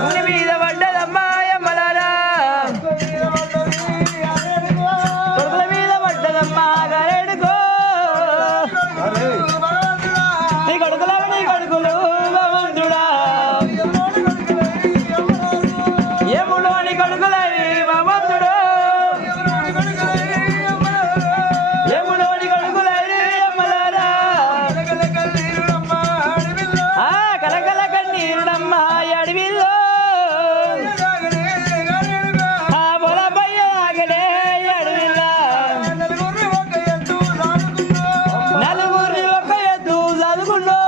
భూమి మీద పడ్డదమ్మా యమ్మలారా కొడుకుల మీద పడ్డదమ్మా గరేడుకో నీ కొడుకులు భగవంతుడా యములోని కొడుకులై భగవంతుడు యములోని కొడుకులై యమ్మలారా కలకల కన్నీరుడమ్మ అడవిలో పొలపయ్య ఆగలే అడవిలా నలుగురిని ఒక ఎత్తు చదువుకున్నాం